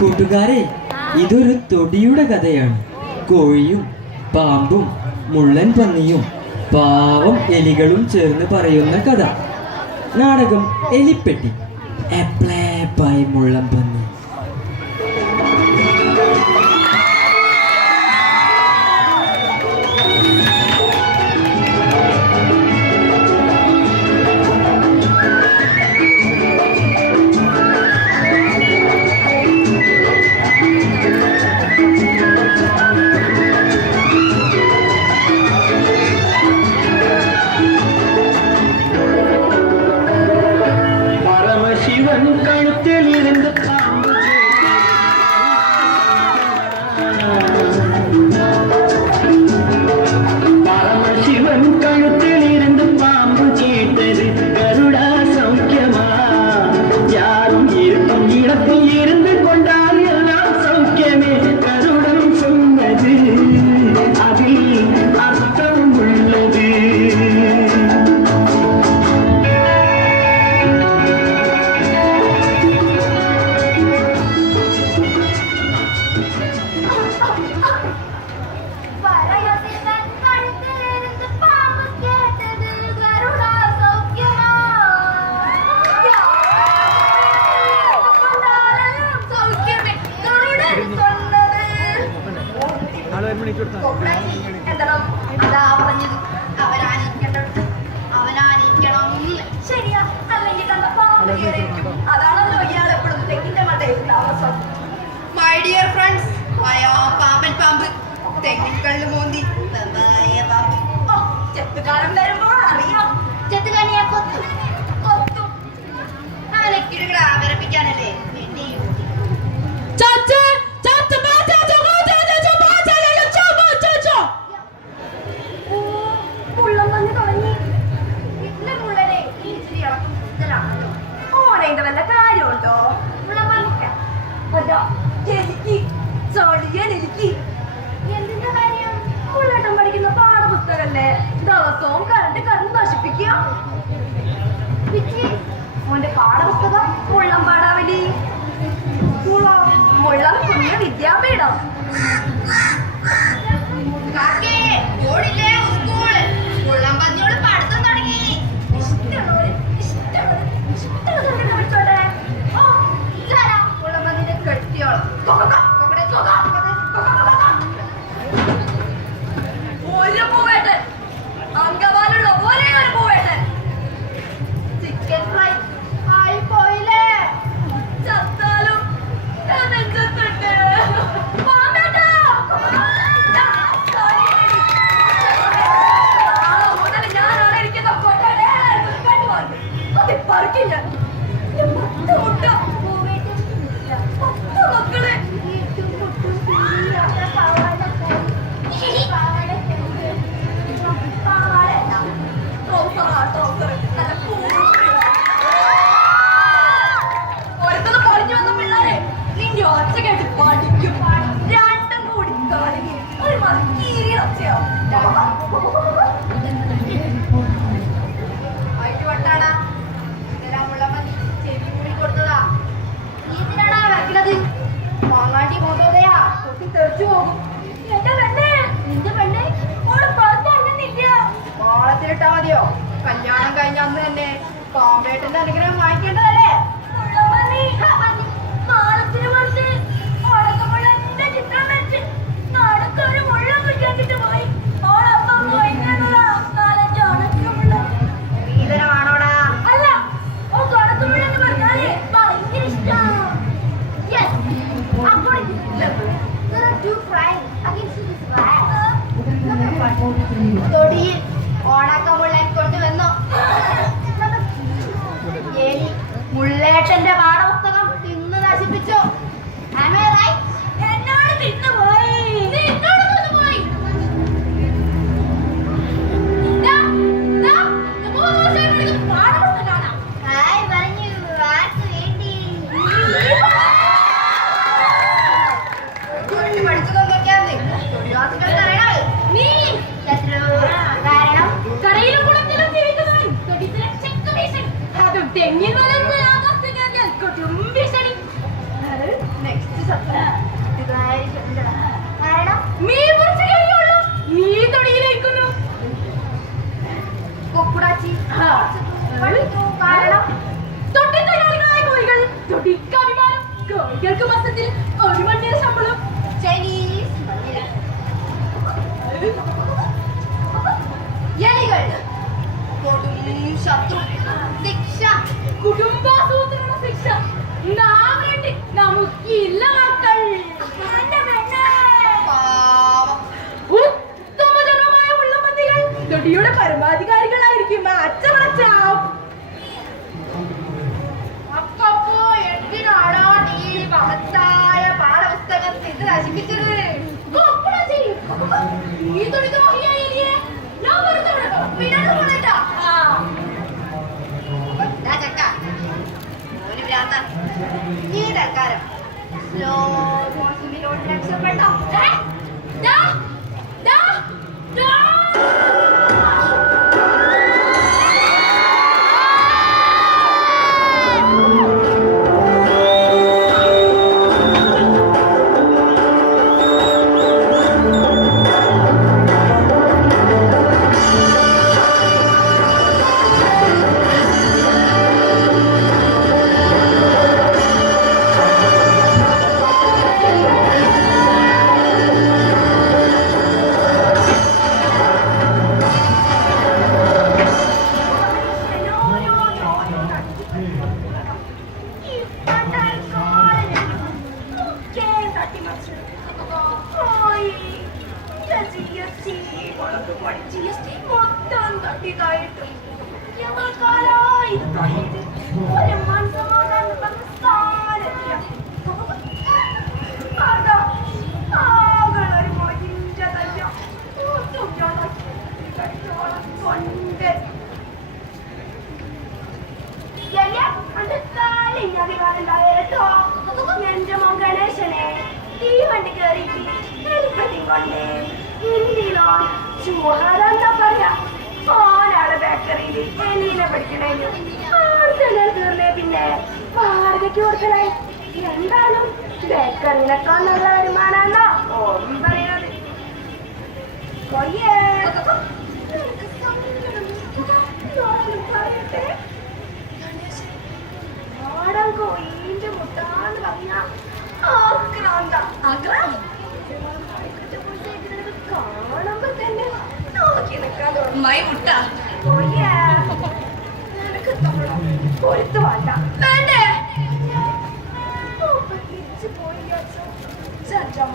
കൂട്ടുകാരെ ഇതൊരു തൊടിയുടെ കഥയാണ്. കോഴിയും പാമ്പും മുള്ളൻ പന്നിയും പാവം എലികളും ചേർന്ന് പറയുന്ന കഥ. നാടകം എലിപ്പെട്ടി. എപ്ലേ മുള്ളൻ പന്നി. തെങ്ങിക്കള്ളു മോന്തി ചെത്തുകാലം വരുമ്പോ അറിയാം ചെത്തുകാലിയെ കൊത്തും കൊത്തും അവനെ കിടുകടാ Go, go, go! ನಾವೇಟಿ ನಮಗೆ ಇಲ್ಲ ಅಂತ लो मेरे रोड ट्रैक पर पटा है? दा ചൂടാതെന്താ പറയാ ഓനാൾ ബേക്കറിയിൽ എലീനെ പഠിക്കണേനു ആർക്കെല്ലാം തീർന്നേ പിന്നെ ഭാരതയ്ക്ക് കൊടുക്കലായി എന്തായാലും ബേക്കറിനൊക്കെ നല്ല വരുമാനാണോ ഓം പറയണത് കൊയ്യേ പറയട്ടെ ആടം കൊയ്യിന്റെ മുട്ടാന്ന് പറഞ്ഞ ആക്രാന്ത ആക്രാന്ത കാണുമ്പോ തന്നെ നോക്കി നിൽക്കാൻ തോന്നുന്നു മുട്ട. നിനക്ക് പൊരുത്ത് വേണ്ട. വേണ്ടേ? തിരിച്ചു പോയി ചോ ചോ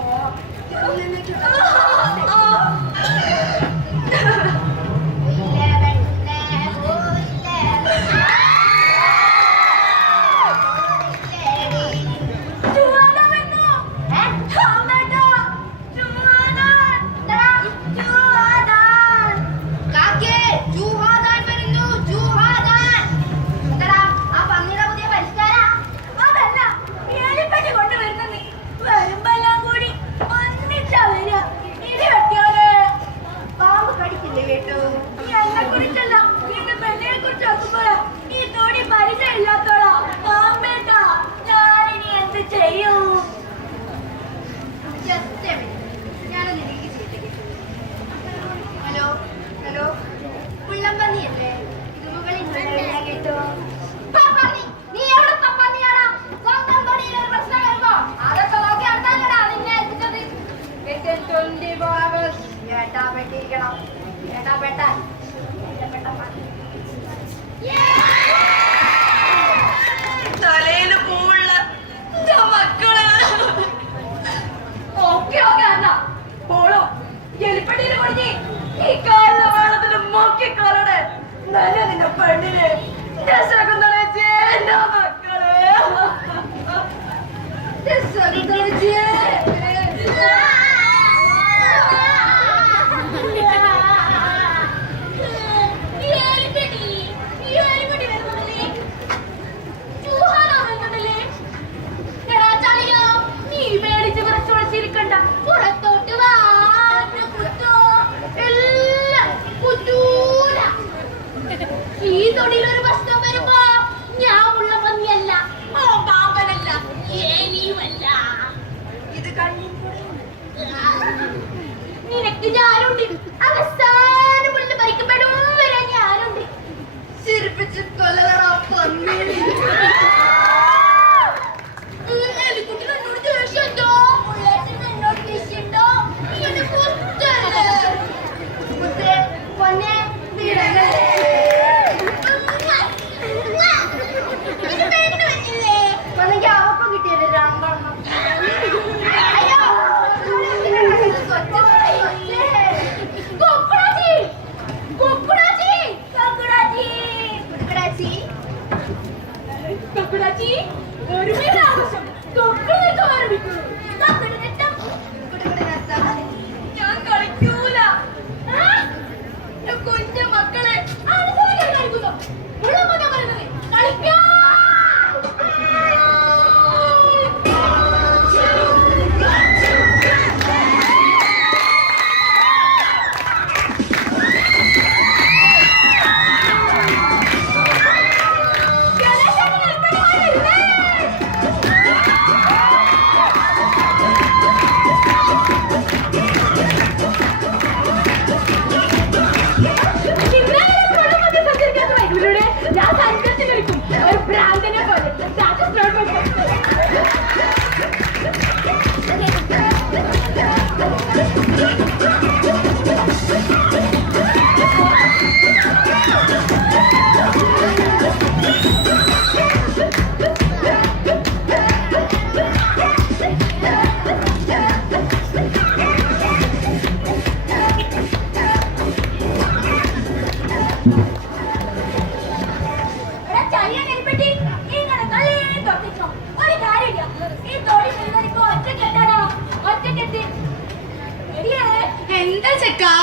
എന്താ ചെക്കാ?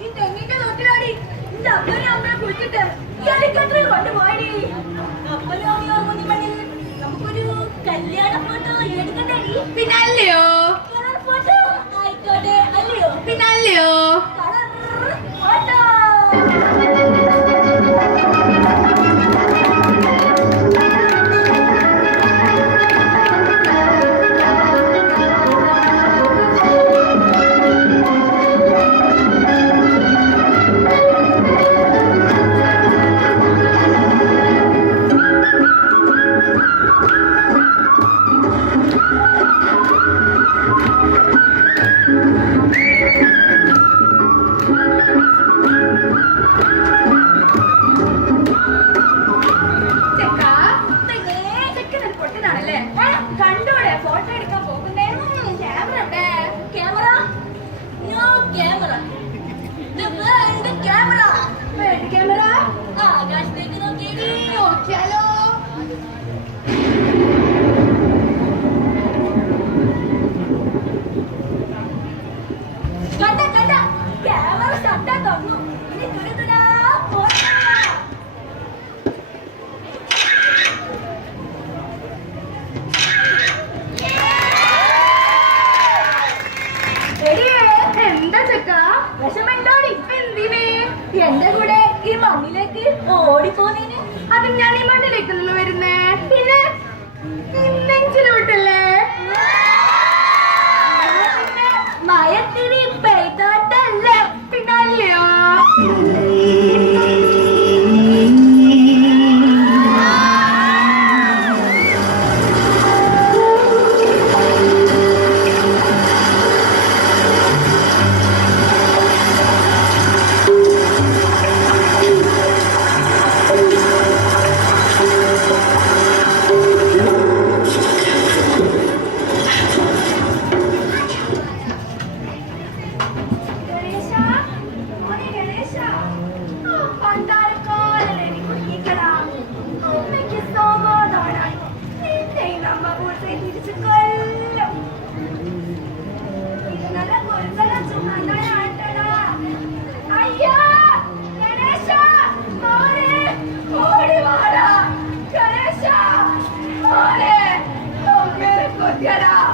ഈ തെങ്ങിന്റെ തൊട്ടിലാടി. എന്റെ അപ്പനെ അമ്മയെ കുളിച്ചിട്ട് ഈ അരിക്കത്തിൽ കൊണ്ടുപോയടി അപ്പനും അമ്മയും ഓർമ്മ നമുക്കൊരു കല്യാണ ഫോട്ടോ എടുക്കണ്ടേ പിന്നല്ലയോ? ഫോട്ടോ ആയിക്കോട്ടെ അല്ലയോ? പിന്നല്ലയോ? मोरे तुम मेरे को जरा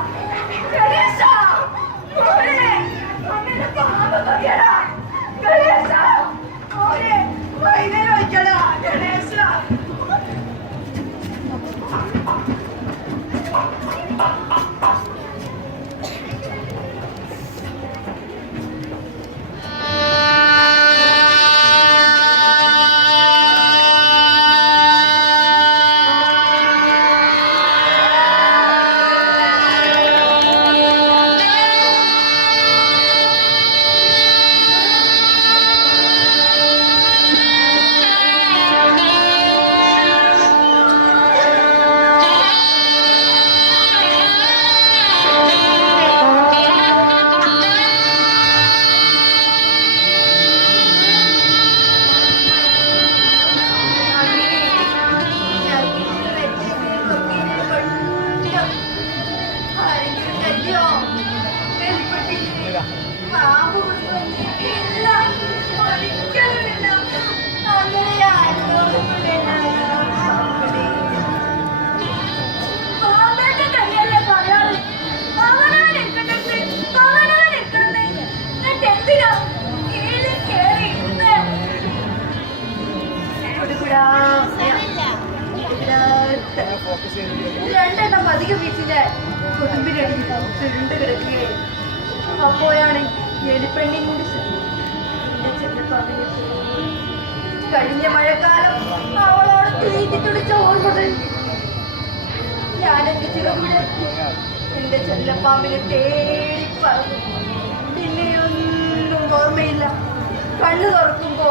കണ്ണു തുറക്കുമ്പോ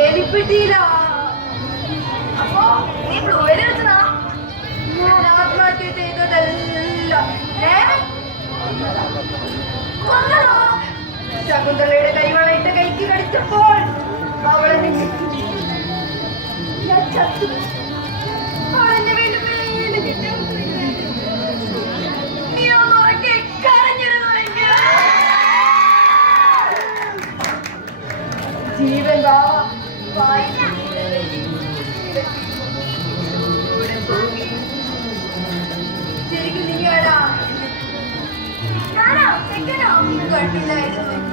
എലിപ്പെട്ടിയിലാ. അപ്പൊ നീ ബ്ലൂവിൽ ഞാൻ ആത്മഹത്യ ചെയ്തതല്ല. ഏ? ശകുന്തളയുടെ കൈവളയിട്ട് കൈക്ക് കടിച്ചപ്പോൾ അവളെ ഞാൻ ചത്തു. fertilizer.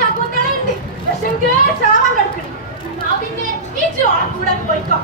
ശകുന്തളയുണ്ട്. പക്ഷെ ശാപം കിടക്കണേ പിന്നെ ഈ ജോള കൂടെ പോയിക്കോ.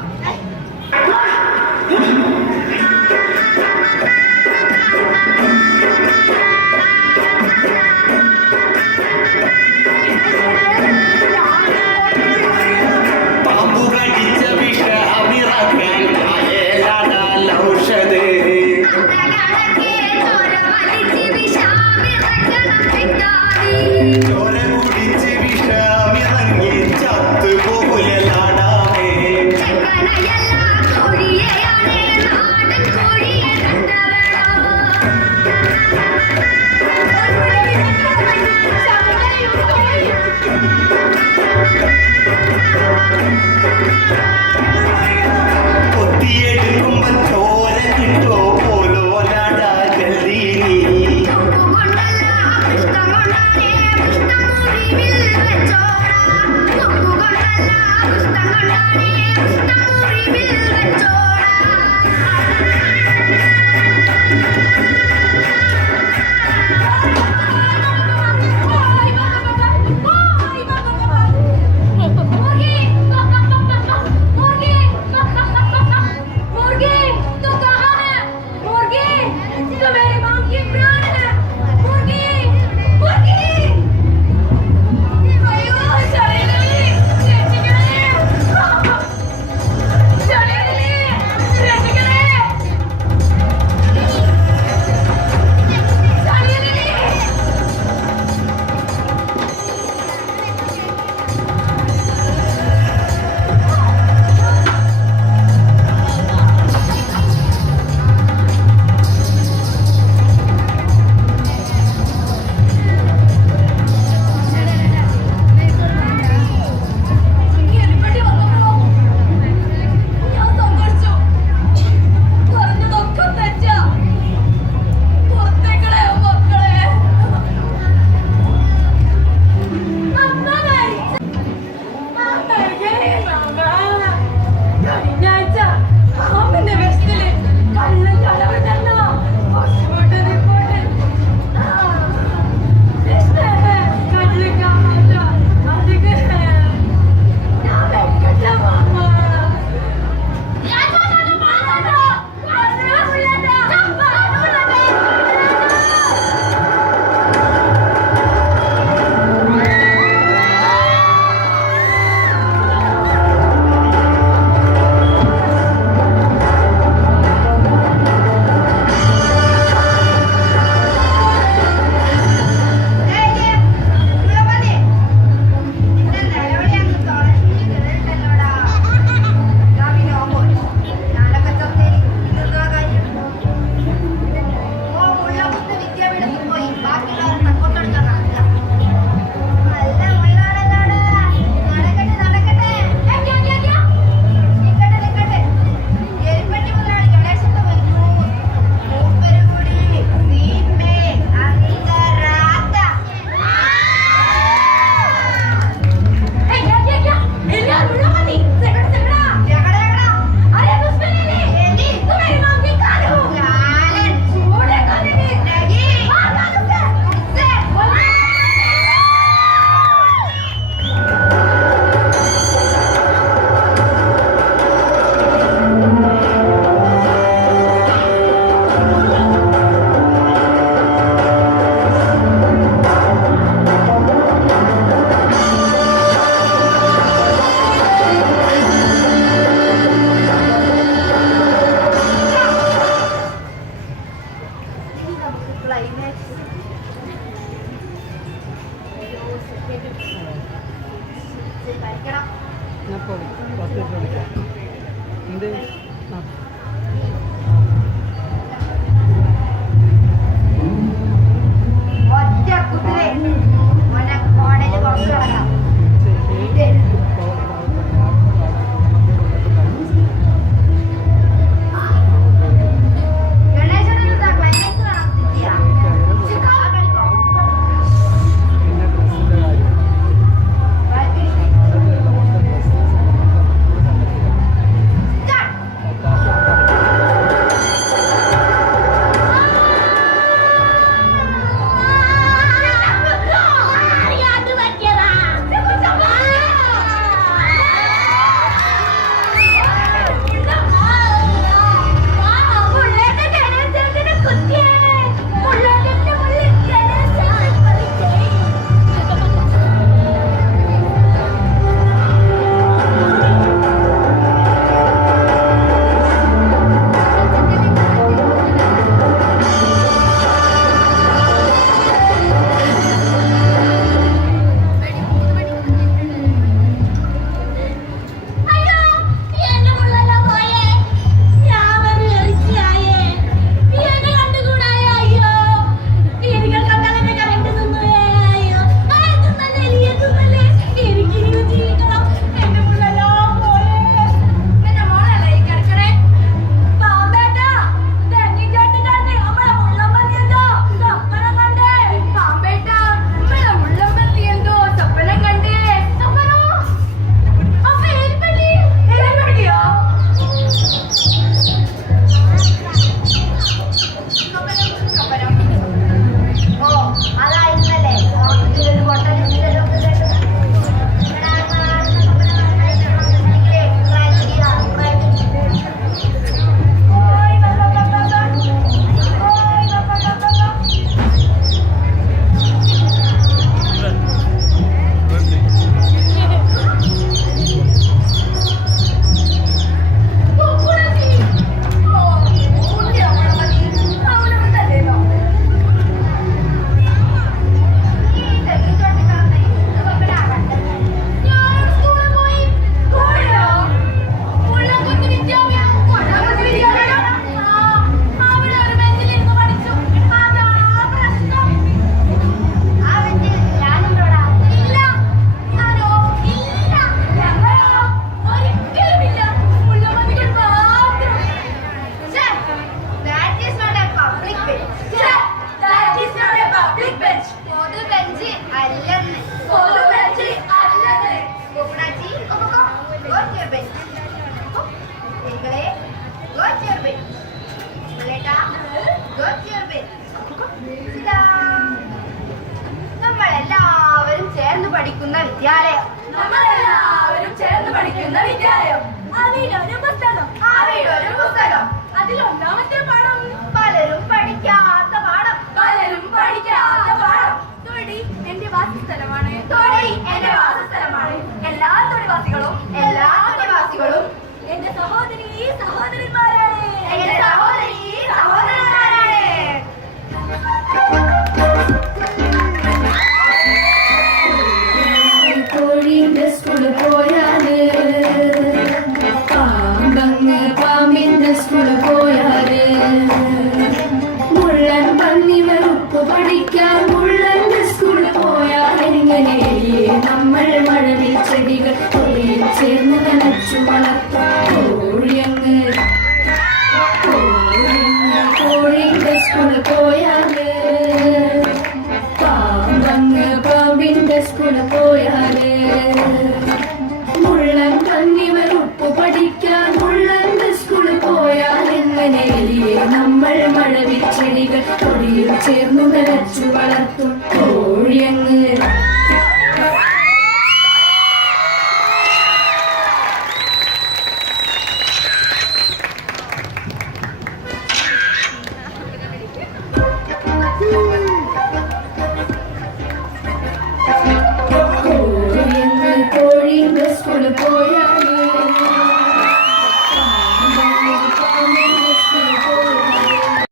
വിദ്യാലയം. നമ്മളെല്ലാവരും ചേർന്ന് പഠിക്കുന്ന വിദ്യാലയം. അതിലൊരു പുസ്തകം. അവയിലൊരു പുസ്തകം. അതിലൊന്നാമത്തെ പാഠം